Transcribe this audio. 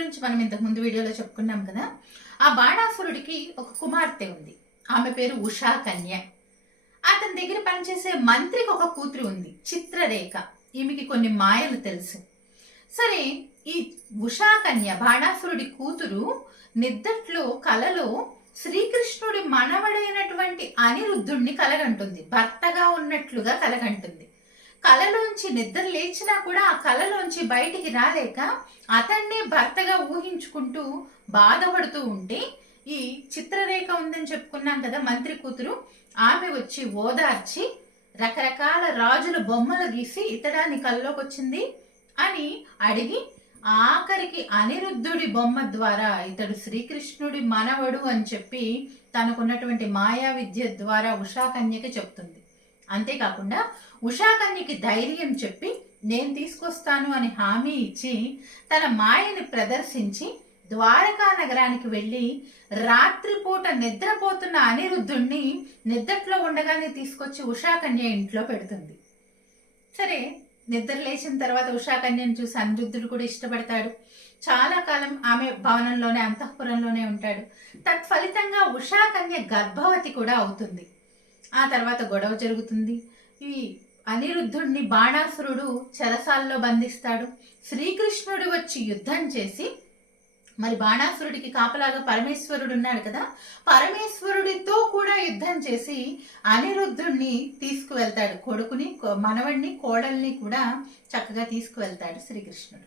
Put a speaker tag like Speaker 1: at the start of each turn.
Speaker 1: గురించి మనం ఇంతకు ముందు వీడియోలో చెప్పుకున్నాం కదా ఆ బాణాసురుడికి ఒక కుమార్తె ఉంది. ఆమె పేరు ఉషా కన్య. అతని దగ్గర పనిచేసే మంత్రికి ఒక కూతురు ఉంది చిత్రరేఖ. ఈమెకి కొన్ని మాయలు తెలుసు. సరే ఈ ఉషా కన్య బాణాసురుడి కూతురు నిద్దట్లో కలలో శ్రీకృష్ణుడి మనవడైనటువంటి అనిరుద్ధుణ్ణి కలగంటుంది. భర్తగా ఉన్నట్లుగా కలగంటుంది. కలలోంచి నిద్ర లేచినా కూడా ఆ కలలోంచి బయటికి రాలేక అతన్నే భర్తగా ఊహించుకుంటూ బాధపడుతూ ఉంటే ఈ చిత్రరేఖ ఉందని చెప్పుకున్నాం కదా మంత్రి కూతురు ఆమె వచ్చి ఓదార్చి రకరకాల రాజుల బొమ్మలు గీసి ఇతడాని కల్లోకి వచ్చింది అని అడిగి ఆఖరికి అనిరుద్ధుడి బొమ్మ ద్వారా ఇతడు శ్రీకృష్ణుడి మనవడు అని చెప్పి తనకున్నటువంటి మాయా విద్య ద్వారా ఉషాకన్యకి చెప్తుంది. అంతేకాకుండా ఉషాకన్యకి ధైర్యం చెప్పి నేను తీసుకొస్తాను అని హామీ ఇచ్చి తన మాయని ప్రదర్శించి ద్వారకా నగరానికి వెళ్ళి రాత్రిపూట నిద్రపోతున్న అనిరుద్ధుణ్ణి నిద్రలో ఉండగానే తీసుకొచ్చి ఉషాకన్య ఇంట్లో పెడుతుంది. సరే నిద్ర లేచిన తర్వాత ఉషాకన్యను చూసి అనిరుద్ధుడు కూడా ఇష్టపడతాడు. చాలా కాలం ఆమె భవనంలోనే అంతఃపురంలోనే ఉంటాడు. తత్ఫలితంగా ఉషాకన్య గర్భవతి కూడా అవుతుంది. ఆ తర్వాత గొడవ జరుగుతుంది. ఈ అనిరుద్ధుడిని బాణాసురుడు చెరసాల్లో బంధిస్తాడు. శ్రీకృష్ణుడు వచ్చి యుద్ధం చేసి మరి బాణాసురుడికి కాపలాగా పరమేశ్వరుడు ఉన్నాడు కదా పరమేశ్వరుడితో కూడా యుద్ధం చేసి అనిరుద్ధుణ్ణి తీసుకువెళ్తాడు. కొడుకుని మనవడిని కోడల్ని కూడా చక్కగా తీసుకువెళ్తాడు శ్రీకృష్ణుడు.